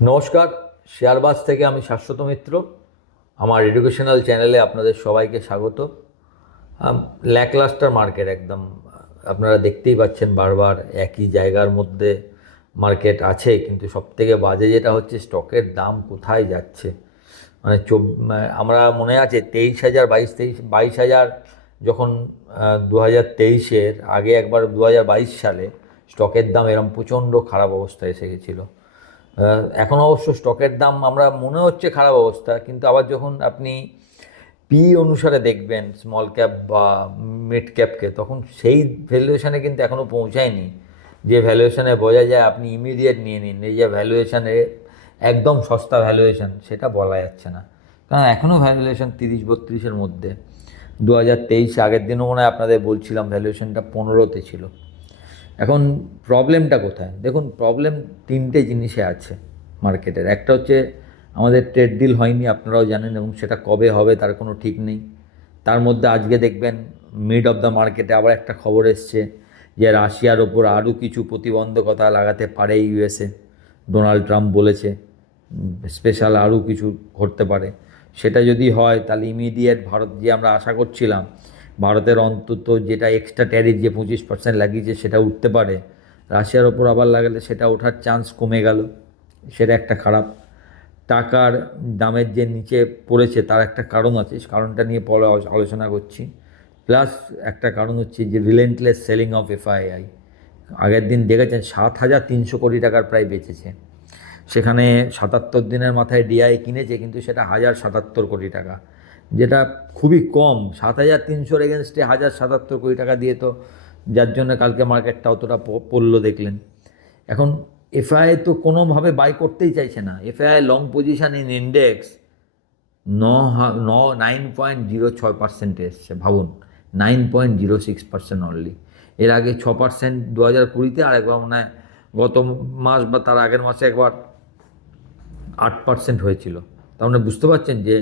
নমস্কার, শেয়ারবাজ থেকে আমি শাশ্বত মিত্র। আমার এডুকেশনাল চ্যানেলে আপনাদের সবাইকে স্বাগত। ল্যাকলাস্টার মার্কেট একদম, আপনারা দেখতেই পাচ্ছেন বারবার একই জায়গার মধ্যে মার্কেট আছে, কিন্তু সবথেকে বাজে যেটা হচ্ছে স্টকের দাম কোথায় যাচ্ছে। মানে আমরা মনে আছে 23,000, 22,000 যখন 2023-এর আগে একবার 2022 সালে স্টকের দাম এরম প্রচণ্ড খারাপ অবস্থায় এসে গেছিলো। এখন অবশ্য স্টকের দাম আমরা মনে হচ্ছে খারাপ অবস্থা, কিন্তু আবার যখন আপনি পি অনুসারে দেখবেন স্মল ক্যাপ বা মিড ক্যাপকে, তখন সেই ভ্যালুয়েশানে কিন্তু এখনও পৌঁছায়নি যে ভ্যালুয়েশানে বোঝা যায় আপনি ইমিডিয়েট নিয়ে নিন। এই যে ভ্যালুয়েশানে একদম সস্তা ভ্যালুয়েশান, সেটা বলা যাচ্ছে না, কারণ এখনও ভ্যালুয়েশান 30-32-এর মধ্যে। 2023 আগের দিনও মনে হয় আপনাদের বলছিলাম ভ্যালুয়েশানটা 15-তে ছিল। এখন প্রবলেমটা কোথায় দেখুন, প্রবলেম তিনটে জিনিসে আছে মার্কেটের। একটা হচ্ছে আমাদের ট্রেড ডিল হয়নি, আপনারাও জানেন, এবং সেটা কবে হবে তার কোনো ঠিক নেই। তার মধ্যে আজকে দেখবেন মিড অফ দ্য মার্কেটে আবার একটা খবর এসছে যে রাশিয়ার ওপর আরও কিছু প্রতিবন্ধকতা লাগাতে পারে ইউএসএ। ডোনাল্ড ট্রাম্প বলেছে স্পেশাল আরও কিছু ঘটতে পারে। সেটা যদি হয় তাহলে ইমিডিয়েট ভারত, যে আমরা আশা করছিলাম ভারতের অন্তত যেটা এক্সট্রা ট্যারিফ যে 25% লাগিয়েছে সেটা উঠতে পারে, রাশিয়ার ওপর আবার লাগালে সেটা ওঠার চান্স কমে গেল। সেটা একটা খারাপ। টাকার দামের যে নিচে পড়েছে তার একটা কারণ আছে, কারণটা নিয়ে পরে আলোচনা করছি। প্লাস একটা কারণ হচ্ছে যে রিলেন্টলেস সেলিং অফ এফআইআই। আগের দিন দেখেছেন 7,300 কোটি টাকার প্রায় বেচেছে, সেখানে 77 দিনের মাথায় ডিআই কিনেছে, কিন্তু সেটা 1,077 কোটি টাকা, যেটা খুবই কম। 7,300-র এগেনস্টে 1,077 কোটি টাকা দিয়ে তো, যার জন্য কালকে মার্কেটটা অতটা পড়লো দেখলেন। এখন এফআইআই তো কোনোভাবে বাই করতেই চাইছে না। FII long position in index 9.06% এসছে, ভাবুন, 9.06% অনলি। এর আগে 6% 2020-তে, আর একবার মনে হয় গত মাস বা তার আগের মাসে একবার 8% হয়েছিল। তার মানে বুঝতে পারছেন যে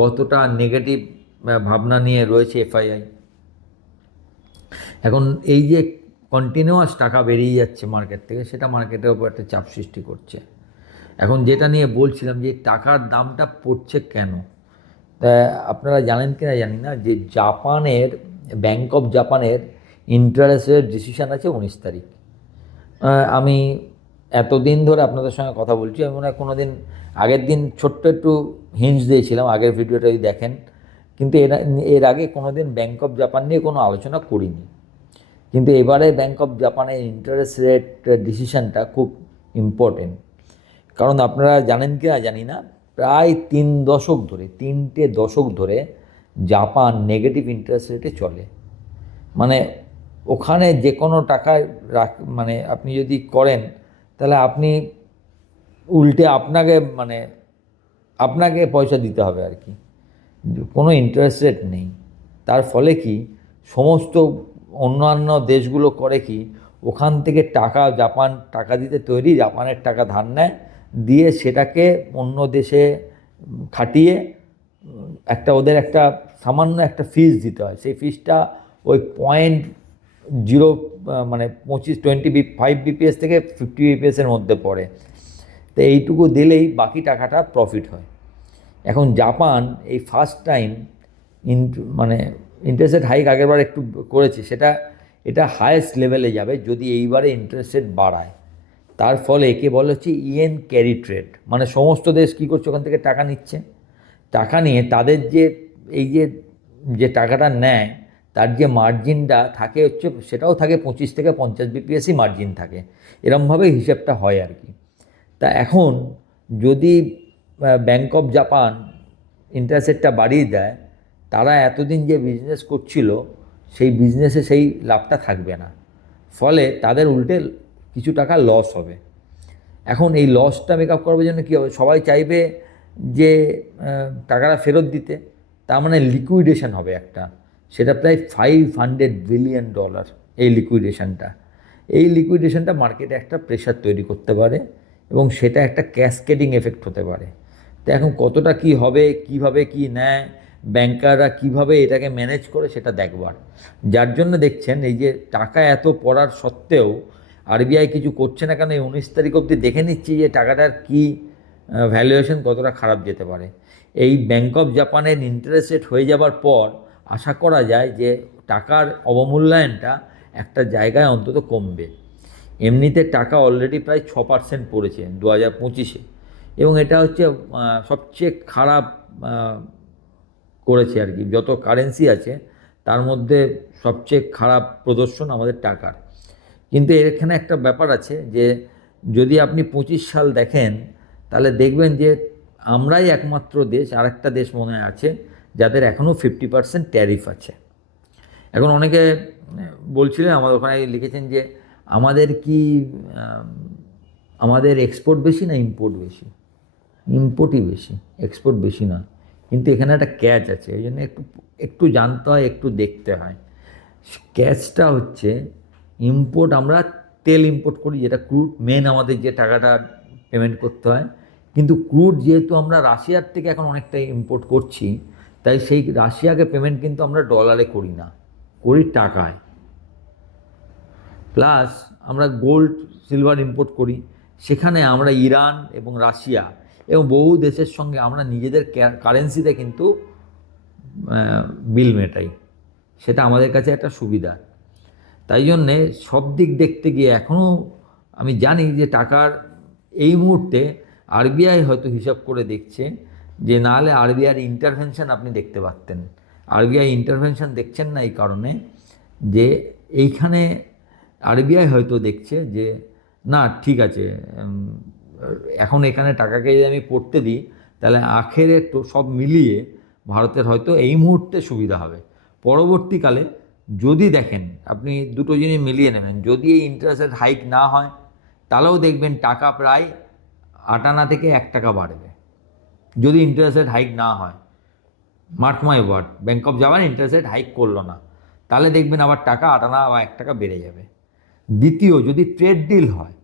কতটা নেগেটিভ ভাবনা নিয়ে রয়েছে এফআইআই। এখন এই যে কন্টিনিউয়াস টাকা বেরিয়ে যাচ্ছে মার্কেট থেকে, সেটা মার্কেটের ওপর একটা চাপ সৃষ্টি করছে। এখন যেটা নিয়ে বলছিলাম যে টাকার দামটা পড়ছে কেন, তা আপনারা জানেন কি না জানি না যে জাপানের ব্যাংক অফ জাপানের ইন্টারেস্ট রেট ডিসিশন আছে 19 তারিখ। আমি এতদিন ধরে আপনাদের সঙ্গে কথা বলছি, আমি মনে হয় কোনো দিন আগের দিন ছোট্ট একটু হিন্টস দিয়েছিলাম, আগের ভিডিওটা যদি দেখেন, কিন্তু এর আগে কোনো দিন ব্যাংক অফ জাপান নিয়ে কোনো আলোচনা করিনি। কিন্তু এবারে ব্যাংক অফ জাপানের ইন্টারেস্ট রেট ডিসিশনটা খুব ইম্পর্টেন্ট। কারণ আপনারা জানেন কি না জানি না, প্রায় 3 দশক ধরে, 3টে দশক ধরে জাপান নেগেটিভ ইন্টারেস্ট রেটে চলে। মানে ওখানে যে কোনো টাকায় মানে আপনি যদি করেন, তাহলে আপনি উল্টে আপনাকে পয়সা দিতে হবে আর কি, কোনো ইন্টারেস্ট রেট নেই। তার ফলে কি, সমস্ত অন্যান্য দেশগুলো করে কি, ওখান থেকে টাকা, জাপান টাকা দিতে তৈরি, জাপানের টাকা ধার নেয়, দিয়ে সেটাকে অন্য দেশে খাটিয়ে ওদের একটা সামান্য একটা ফিস দিতে হয়। সেই ফিসটা ওই 0.0 মানে 25 বিপিএস থেকে 50 বিপিএসের মধ্যে পড়ে। তো এইটুকু দিলেই বাকি টাকাটা প্রফিট হয়। এখন জাপান এই ফার্স্ট টাইম মানে ইন্টারেস্ট রেট হাইক আগেরবার একটু করেছে, এটা হায়েস্ট লেভেলে যাবে যদি এইবারে ইন্টারেস্ট রেট বাড়ায়। তার ফলে একে বলে হচ্ছে ইএন ক্যারি ট্রেড, মানে সমস্ত দেশ কী করছে, ওখান থেকে টাকা নিচ্ছে, টাকা নিয়ে তাদের যে এই যে টাকাটা নেয় তার যে মার্জিনটা থাকে হচ্ছে, সেটাও থাকে 25 থেকে 50 বিপিএসই মার্জিন থাকে। এরমভাবে হিসেবটা হয় আর কি। তা এখন যদি ব্যাংক অফ জাপান ইন্টারেস্ট রেটটা বাড়িয়ে দেয়, তারা এতদিন যে বিজনেস করছিল সেই বিজনেসে সেই লাভটা থাকবে না, ফলে তাদের উল্টে কিছু টাকা লস হবে। এখন এই লসটা মেক আপ করার জন্য কী হবে, সবাই চাইবে যে টাকাটা ফেরত দিতে। তার মানে লিকুইডেশন হবে একটা, সেটা প্রায় $500 বিলিয়ন এই লিকুইডেশনটা মার্কেটে একটা প্রেশার তৈরি করতে পারে, এবং সেটা একটা ক্যাসকেডিং এফেক্ট হতে পারে। তো এখন কতটা কি হবে, কিভাবে কি নেয়, ব্যাংকাররা কিভাবে এটাকে ম্যানেজ করে, সেটা দেখবার। যার জন্য দেখছেন এই যে টাকা এত পড়ার সত্ত্বেও আরবিআই কিছু করছে না কেন, এই 19 তারিখ অবধি দেখে নিচ্ছি যে টাকাটার কী ভ্যালুয়েশন কতটা খারাপ যেতে পারে। এই ব্যাংক অফ জাপানের ইন্টারেস্ট রেট হয়ে যাবার পর আশা করা যায় যে টাকার অবমূল্যায়নটা একটা জায়গায় অন্তত কমবে। এমনিতে টাকা অলরেডি প্রায় 6% পড়েছে 2025-এ, এবং এটা হচ্ছে সবচেয়ে খারাপ করেছে আর কি। যত কারেন্সি আছে তার মধ্যে সবচেয়ে খারাপ প্রদর্শন আমাদের টাকার। কিন্তু এখানে একটা ব্যাপার আছে যে যদি আপনি 25 সাল দেখেন তাহলে দেখবেন যে আমরাই একমাত্র দেশ, আর একটা দেশ মনে হয় আছে, যাদের এখনও 50% ট্যারিফ আছে। এখন অনেকে বলছিলেন, আমাদের ওখানে লিখেছেন যে আমাদের কি আমাদের এক্সপোর্ট বেশি না ইম্পোর্ট বেশি? ইম্পোর্টই বেশি, এক্সপোর্ট বেশি না। কিন্তু এখানে একটা ক্যাচ আছে, ওই জন্য একটু একটু জানতে হয়, একটু দেখতে হয়। ক্যাচটা হচ্ছে ইম্পোর্ট, আমরা তেল ইম্পোর্ট করি, যেটা ক্রুড মেন আমাদের যে টাকাটা পেমেন্ট করতে হয়। কিন্তু ক্রুড যেহেতু আমরা রাশিয়ার থেকে এখন অনেকটাই ইম্পোর্ট করছি, তাই সেই রাশিয়াকে পেমেন্ট কিন্তু আমরা ডলারে করি না, করি টাকায়। প্লাস আমরা গোল্ড সিলভার ইম্পোর্ট করি, সেখানে আমরা ইরান এবং রাশিয়া এবং বহু দেশের সঙ্গে আমরা নিজেদের কারেন্সিতে কিন্তু বিল মেটাই। সেটা আমাদের কাছে একটা সুবিধা। তাই জন্যে সব দিক দেখতে গিয়ে এখনও আমি জানি যে টাকার এই মুহূর্তে আরবিআই হয়তো হিসাব করে দেখছে যে নাহলে আরবিআইয়ের ইন্টারভেনশন আপনি দেখতে পারতেন। আরবিআই ইন্টারভেনশন দেখছেন না এই কারণে যে এইখানে আরবিআই হয়তো দেখছে যে না ঠিক আছে, এখন এখানে টাকাকে যদি আমি পড়তে দিই তাহলে আখেরে তো সব মিলিয়ে ভারতের হয়তো এই মুহূর্তে সুবিধা হবে। পরবর্তীকালে যদি দেখেন, আপনি দুটো জিনিস মিলিয়ে নেবেন, যদি এই ইন্টারেস্ট রেট হাইক না হয় তাহলেও দেখবেন টাকা প্রায় 8 আনা থেকে 1 টাকা বাড়বে। যদি ইন্টারেস্ট রেট হাইক না হয়, mark my word, bank of Japan interest rate hike করলো না, তাহলে দেখবেন আবার টাকা 8 আনা বা 1 টাকা বেড়ে যাবে। দ্বিতীয়, যদি ট্রেড ডিল হয়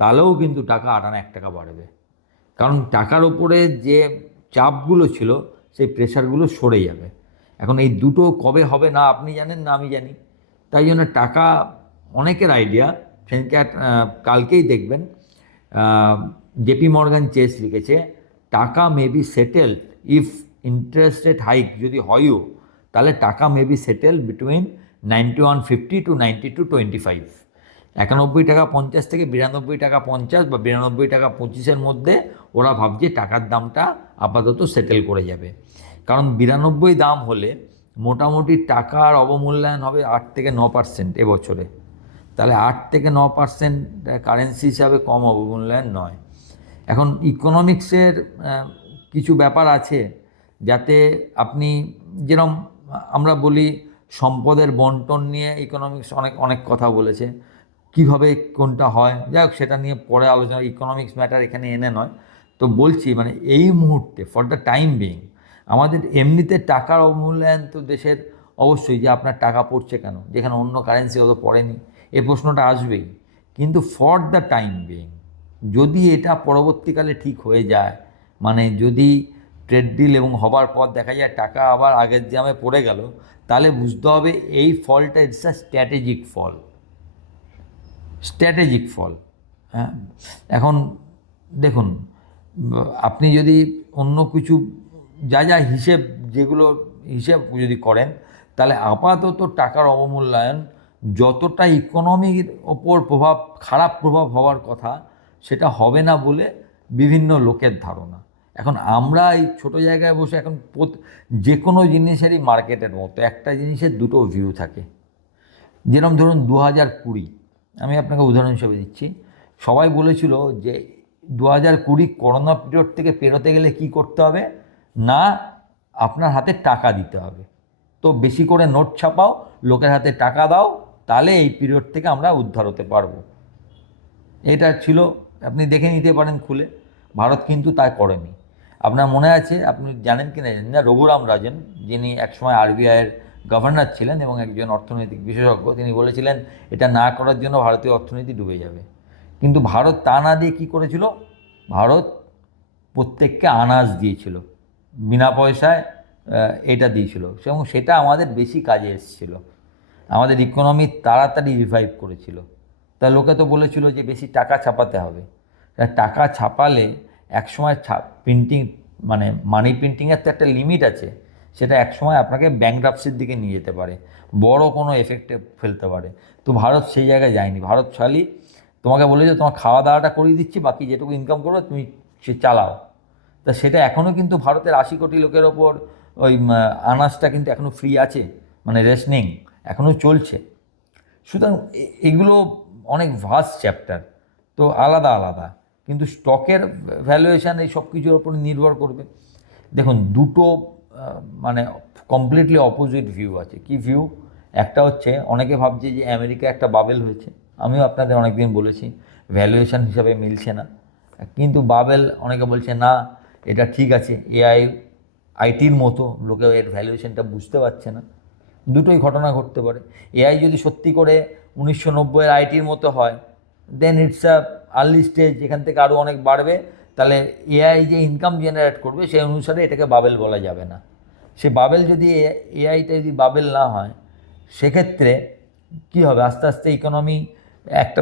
তাহলেও কিন্তু টাকা 8 আনা 1 টাকা বাড়বে, কারণ টাকার ওপরে যে চাপগুলো ছিল সেই প্রেশারগুলো সরে যাবে। এখন এই দুটো কবে হবে না আপনি জানেন না আমি জানি। তাই জন্য টাকা অনেকের আইডিয়া, সেদিনকে কালকেই দেখবেন জেপি মর্গান চেস লিখেছে টাকা may be settled if interest rate hike যদি হয়ও, তাহলে টাকা may be settle between 91.50 to 92.25। 91 টাকা 50 থেকে 92 টাকা 50 বা 92 টাকা 25-এর মধ্যে ওরা ভাবছে টাকার দামটা আপাতত সেটেল করে যাবে। কারণ 92 দাম হলে মোটামুটি টাকার অবমূল্যায়ন হবে 8 থেকে 9% এবছরে। তাহলে 8 থেকে 9% কারেন্সি হিসাবে কম অবমূল্যায়ন নয়। এখন ইকোনমিক্সের কিছু ব্যাপার আছে, যাতে আপনি যেরকম আমরা বলি সম্পদের বন্টন নিয়ে ইকোনমিক্স অনেক অনেক কথা বলেছে, কিভাবে কোনটা হয়, যাই হোক সেটা নিয়ে পরে আলোচনা, ইকোনমিক্স ম্যাটার এখানে এনে নয়। তো বলছি মানে এই মুহূর্তে ফর দ্য টাইম বিং আমাদের এমনিতে টাকার অবমূল্যায়ন তো দেশের অবশ্যই, যে আপনার টাকা পড়ছে কেন যেখানে অন্য কারেন্সি অত পড়েনি, এই প্রশ্নটা আসবেই। কিন্তু ফর দ্য টাইম বিং যদি এটা পরবর্তীকালে ঠিক হয়ে যায়, মানে যদি ট্রেড ডিল এবং হবার পর দেখা যায় টাকা আবার আগের জামে পড়ে গেল, তাহলে বুঝতে হবে এই ফলটা ইটস আ স্ট্র্যাটেজিক ফল, স্ট্র্যাটেজিক ফল। হ্যাঁ, এখন দেখুন, আপনি যদি অন্য কিছু যা যা হিসেব, যেগুলো হিসেব যদি করেন, তাহলে আপাতত টাকার অবমূল্যায়ন যতটা ইকোনমির ওপর প্রভাব, খারাপ প্রভাব হওয়ার কথা, সেটা হবে না বলে বিভিন্ন লোকের ধারণা। এখন আমরা এই ছোটো জায়গায় বসে এখন যে কোনো জিনিসেরই মার্কেটের মতো একটা জিনিসের দুটো ভিউ থাকে। যেরকম ধরুন 2020, আমি আপনাকে উদাহরণ হিসেবে দিচ্ছি, সবাই বলেছিল যে 2020 করোনা পিরিয়ড থেকে পেরোতে গেলে কি করতে হবে না, আপনার হাতে টাকা দিতে হবে, তো বেশি করে নোট ছাপাও, লোকের হাতে টাকা দাও, তাহলে এই পিরিয়ড থেকে আমরা উদ্ধার হতে পারবো। এটা ছিল, আপনি দেখে নিতে পারেন খুলে। ভারত কিন্তু তা করেনি। আপনার মনে আছে, আপনি জানেন কি না জানেন না, রঘুরাম রাজন, যিনি একসময় আরবিআইয়ের গভর্নর ছিলেন এবং একজন অর্থনৈতিক বিশেষজ্ঞ, তিনি বলেছিলেন এটা না করার জন্য ভারতীয় অর্থনীতি ডুবে যাবে। কিন্তু ভারত তা না দিয়ে কী করেছিল, ভারত প্রত্যেককে আনাজ দিয়েছিল, বিনা পয়সায় এটা দিয়েছিল, এবং সেটা আমাদের বেশি কাজে এসেছিল, আমাদের ইকোনমি তাড়াতাড়ি রিভাইভ করেছিল। তা লোকে তো বলেছিল যে বেশি টাকা ছাপাতে হবে। টাকা ছাপালে একসময় প্রিন্টিং মানে মানি প্রিন্টিংয়ের তো একটা লিমিট আছে, সেটা একসময় আপনাকে ব্যাংকরাপসির দিকে নিয়ে যেতে পারে, বড় কোনো এফেক্টে ফেলতে পারে। তো ভারত সেই জায়গায় যায়নি। ভারত খালি তোমাকে বলে যে তোমার খাওয়া দাওয়াটা করিয়ে দিচ্ছি, বাকি যেটুকু ইনকাম করো তুমি সে চালাও। তা সেটা এখনও কিন্তু ভারতের 80 কোটি লোকের ওপর ওই আনাজটা কিন্তু এখনও ফ্রি আছে, মানে রেশনিং এখনও চলছে। সুতরাং এগুলো অনেক ভাস্ট চ্যাপ্টার, তো আলাদা আলাদা, কিন্তু স্টকের ভ্যালুয়েশান এই সব কিছুর ওপর নির্ভর করবে। দেখুন দুটো মানে কমপ্লিটলি অপোজিট ভিউ আছে। কি ভিউ? একটা হচ্ছে অনেকে ভাবছে যে আমেরিকা একটা বাবেল হয়েছে, আমিও আপনাদের অনেক দিন বলেছি ভ্যালুয়েশান হিসাবে মিলছে না, কিন্তু বাবেল অনেকে বলছে না এটা ঠিক আছে, আইটির মতো, লোকে এর ভ্যালুয়েশনটা বুঝতে পারছে না। দুটোই ঘটনা ঘটতে পারে। এআই যদি সত্যি করে 1990-এর আইটির মতো হয়, দেন ইটস আ আর্লি স্টেজ, যেখান থেকে আরও অনেক বাড়বে। তাহলে এআই যে ইনকাম জেনারেট করবে সেই অনুসারে এটাকে বাবেল বলা যাবে না। সে বাবেল যদি এআইটা যদি বাবেল না হয়, সেক্ষেত্রে কী হবে? আস্তে আস্তে ইকোনমি একটা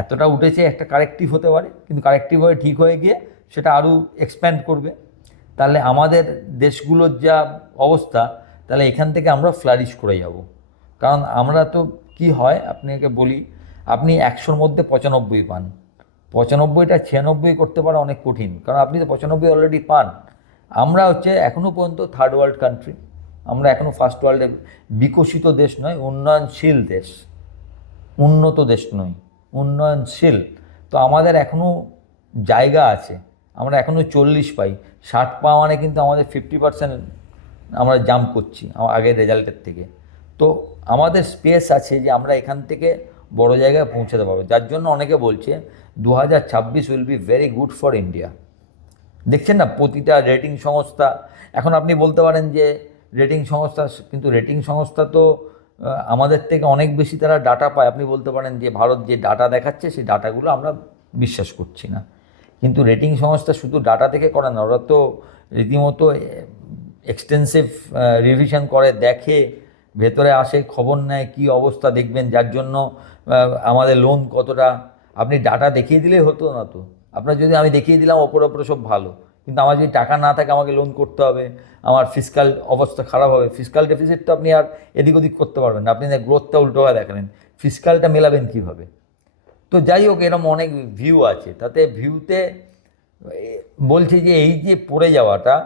এতটা উঠেছে, একটা কারেক্টিভ হতে পারে, কিন্তু কারেক্টিভ হয়ে ঠিক হয়ে গিয়ে সেটা আরও এক্সপ্যান্ড করবে। তাহলে আমাদের দেশগুলোর যা অবস্থা, তাহলে এখান থেকে আমরা ফ্লারিশ করে যাব। কারণ আমরা তো কি হয় আপনাকে বলি, আপনি 100-র মধ্যে 95 পান, 95টা 96 করতে পারা অনেক কঠিন, কারণ আপনি তো 95 অলরেডি পান। আমরা হচ্ছে এখনও পর্যন্ত থার্ড ওয়ার্ল্ড কান্ট্রি, আমরা এখনও ফার্স্ট ওয়ার্ল্ডের বিকশিত দেশ নয়, উন্নয়নশীল দেশ, উন্নত দেশ নয়, উন্নয়নশীল। তো আমাদের এখনও জায়গা আছে, আমরা এখনও 40 পাই, 60 পাওয়া মানে কিন্তু আমাদের 50% আমরা জাম্প করছি আগের রেজাল্টের থেকে। তো আমাদের স্পেস আছে যে আমরা এখান থেকে বড় জায়গায় পৌঁছাতে পারবো, যার জন্য অনেকে বলছে 2026 will be very good for India. দেখছেন না প্রতিটা রেটিং সংস্থা, এখন আপনি বলতে পারেন যে রেটিং সংস্থা, কিন্তু রেটিং সংস্থা তো আমাদের থেকে অনেক বেশি তারা ডাটা পায়। আপনি বলতে পারেন যে ভারত যে ডাটা দেখাচ্ছে সেই ডাটাগুলো আমরা বিশ্বাস করছি না, কিন্তু রেটিং সংস্থা শুধু ডাটা থেকে করে না, ওরা তো রীতিমতো এক্সটেন্সিভ রিভিশন করে, দেখে, ভেতরে আসে, খবর নেয় কী অবস্থা দেখবেন, যার জন্য আমাদের লোন কতটা, আপনি ডাটা দেখিয়ে দিলেই হতো না তো? আপনার যদি আমি দেখিয়ে দিলাম ওপরে ওপরে সব ভালো, কিন্তু আমার যদি টাকা না থাকে আমাকে লোন করতে হবে, আমার ফিসকাল অবস্থা খারাপ হবে, ফিসকাল ডেফিসিট তো আপনি আর এদিক ওদিক করতে পারবেন না, আপনি গ্রোথটা উল্টো হয়ে দেখালেন, ফিসকালটা মেলাবেন কীভাবে? তো যাই হোক, এরকম অনেক ভিউ আছে, তাতে ভিউতে বলছি যে এই যে পড়ে যাওয়াটা,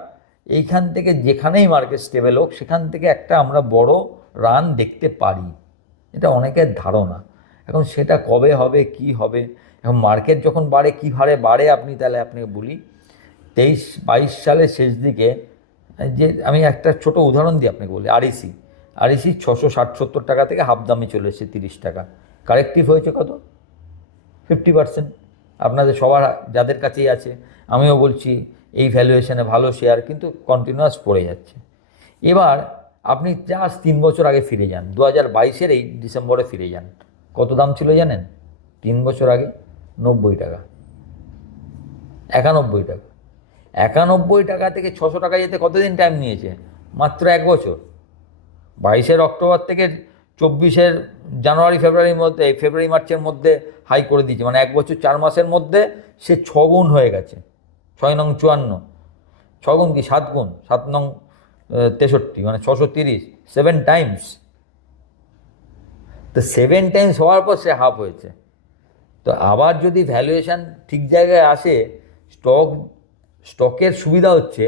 এইখান থেকে যেখানেই মার্কেট স্টেবল হোক সেখান থেকে একটা আমরা বড় রান দেখতে পারি, এটা অনেকের ধারণা। এখন সেটা কবে হবে, কি হবে, এখন মার্কেট যখন বাড়ে, কী হারে বাড়ে, আপনি তাহলে আপনাকে বলি 23-22 সালের শেষ দিকে, যে আমি একটা ছোট উদাহরণ দিই আপনাকে বলি, আরইসি 660-70 টাকা থেকে হাফ দামে চলে এসেছে 30 টাকা, কারেক্টিভ হয়েছে কত? 50%। আপনাদের সবার যাদের কাছেই আছে, আমিও বলছি এই ভ্যালুয়েশনে ভালো শেয়ার, কিন্তু কন্টিনিউয়াস পড়ে যাচ্ছে। এবার আপনি জাস্ট 3 বছর আগে ফিরে যান, 2022-এর এই ডিসেম্বরে ফিরে যান, কত দাম ছিল জানেন? 3 বছর আগে 90 টাকা, 91 টাকা। 91 টাকা থেকে 600 টাকা যেতে কতদিন টাইম নিয়েছে? মাত্র 1 বছর। 22-এর অক্টোবর থেকে 24-এর জানুয়ারি ফেব্রুয়ারির মধ্যে, ফেব্রুয়ারি মার্চের মধ্যে হাই করে দিয়েছে, মানে 1 বছর 4 মাসের মধ্যে সে 6 গুণ হয়ে গেছে। 6 নং 54, 6 গুণ কি 7 গুণ, 7 নং 63, মানে 630, 7 টাইমস। তো 7 টাইমস হওয়ার পর সে হাফ হয়েছে। তো আবার যদি ভ্যালুয়েশান ঠিক জায়গায় আসে, স্টকের সুবিধা হচ্ছে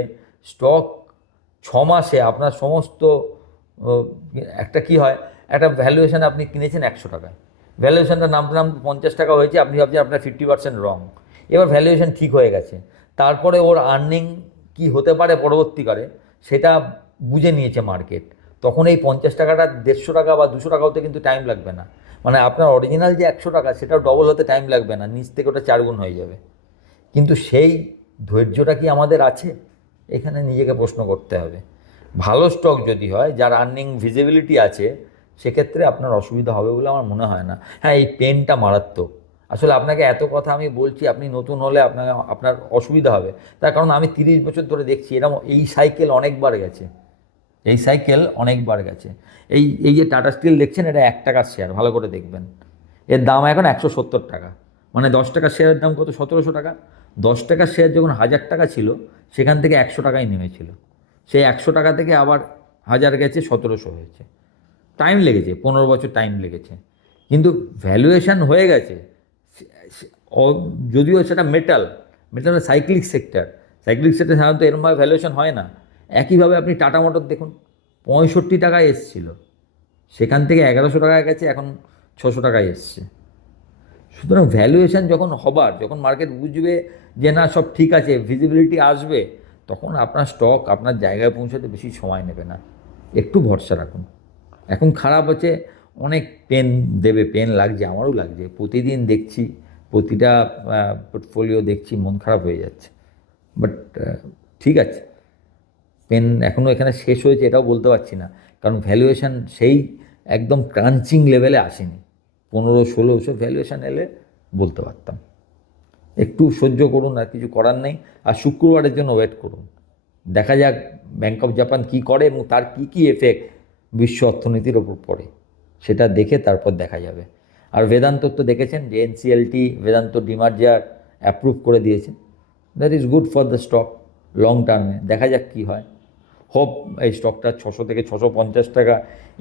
স্টক 6 মাসে আপনার সমস্ত একটা কি হয়, একটা ভ্যালুয়েশান আপনি কিনেছেন 100 টাকায়, ভ্যালুয়েশানটা নামতে নামতে 50 টাকা হয়েছে, আপনি ভাবছেন আপনার 50% রং, এবার ভ্যালুয়েশান ঠিক হয়ে গেছে, তারপরে ওর আর্নিং কি হতে পারে পরবর্তীকালে সেটা বুঝে নিয়েছে মার্কেট, তখন এই 50 টাকাটা 150 টাকা বা 200 টাকা হতে কিন্তু টাইম লাগবে না, মানে আপনার অরিজিনাল যে 100 টাকা সেটাও ডবল হতে টাইম লাগবে না, নিচ থেকে ওটা 4 গুণ হয়ে যাবে। কিন্তু সেই ধৈর্যটা কি আমাদের আছে? এখানে নিজেকে প্রশ্ন করতে হবে। ভালো স্টক যদি হয়, যার আর্নিং ভিজিবিলিটি আছে, সেক্ষেত্রে আপনার অসুবিধা হবে বলে আমার মনে হয় না। হ্যাঁ, এই পেনটা মারাত্মক, আসলে আপনাকে এত কথা আমি বলছি, আপনি নতুন হলে আপনার অসুবিধা হবে, তার কারণ আমি 30 বছর ধরে দেখছি এরকম, এই সাইকেল অনেকবার গেছে, এই সাইকেল অনেকবার গেছে। এই যে টাটা স্টিল দেখছেন, এটা 1 টাকার শেয়ার, ভালো করে দেখবেন, এর দাম এখন 170 টাকা। মানে 10 টাকা শেয়ারের দাম কত? 1700 টাকা। 10 টাকা শেয়ার যখন 1000 টাকা ছিল, সেখান থেকে 100 টাকায় নেমেছিল। সেই 100 টাকা থেকে আবার 1000 গেছে, 1700 হয়েছে। টাইম লেগেছে, 15 বছর টাইম লেগেছে, কিন্তু ভ্যালুয়েশন হয়ে গেছে। যদিও সেটা মেটাল সাইক্লিক সেক্টর, সাধারণত এরমভাবে ভ্যালুয়েশন হয় না। একইভাবে আপনি টাটা মোটর দেখুন, 65 টাকায় এসছিল, সেখান থেকে 1100 টাকায় গেছে, এখন 600 টাকায় এসছে। সুতরাং ভ্যালুয়েশন যখন মার্কেট বুঝবে যে না সব ঠিক আছে, ভিজিবিলিটি আসবে, তখন আপনার স্টক আপনার জায়গায় পৌঁছাতে বেশি সময় নেবে না। একটু ভরসা রাখুন। এখন খারাপ হচ্ছে, অনেক পেন লাগছে, আমারও লাগছে, প্রতিদিন দেখছি, প্রতিটা পোর্টফোলিও দেখছি, মন খারাপ হয়ে যাচ্ছে। বাট ঠিক আছে, পেন এখনও এখানে শেষ হয়েছে এটাও বলতে পারছি না, কারণ ভ্যালুয়েশন সেই একদম ক্রাঞ্চিং লেভেলে আসেনি। 1500-1600 ভ্যালুয়েশন এলে বলতে পারতাম। একটু সহ্য করুন, আর কিছু করার নেই। আর শুক্রবারের জন্য ওয়েট করুন, দেখা যাক ব্যাংক অফ জাপান কী করে এবং তার কী কী এফেক্ট বিশ্ব অর্থনীতির ওপর পড়ে, সেটা দেখে তারপর দেখা যাবে। আর বেদান্তর তো দেখেছেন যে এনসিএলটি বেদান্ত ডিমার্জার অ্যাপ্রুভ করে দিয়েছে। That is good for the stock long টার্মে। দেখা যাক কী হয়। হোপ এই স্টকটা 600 থেকে 650 টাকা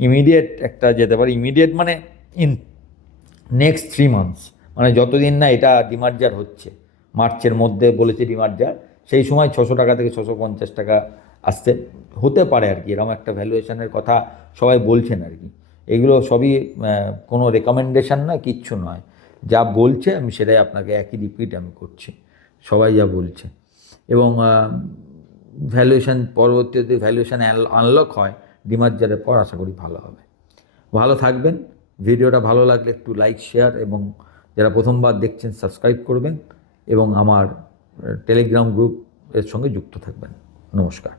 ইমিডিয়েট একটা যেতে পারে। ইমিডিয়েট মানে ইন নেক্সট 3 মান্থস, মানে যতদিন না এটা ডিমার্জার হচ্ছে, মার্চের মধ্যে বলেছে ডিমার্জার, সেই সময় 600 টাকা থেকে 650 টাকা আসতে হতে পারে আর কি। এরকম একটা ভ্যালুয়েশনের কথা সবাই বলছেন আর কি। এগুলো সবই কোনো রেকমেন্ডেশন নয়, কিচ্ছু নয়, যা বলছে আমি সেটাই আপনাকে একই রিপিট আমি করছি, সবাই যা বলছে। এবং পরবর্তীতে ভ্যালুয়েশন আনলক হয় ডিমার্জারের পর, আশা করি ভালো হবে। ভালো থাকবেন। ভিডিওটা ভালো লাগলে একটু লাইক, শেয়ার, এবং যারা প্রথমবার দেখছেন সাবস্ক্রাইব করবেন, এবং আমার টেলিগ্রাম গ্রুপ এর সঙ্গে যুক্ত থাকবেন। নমস্কার।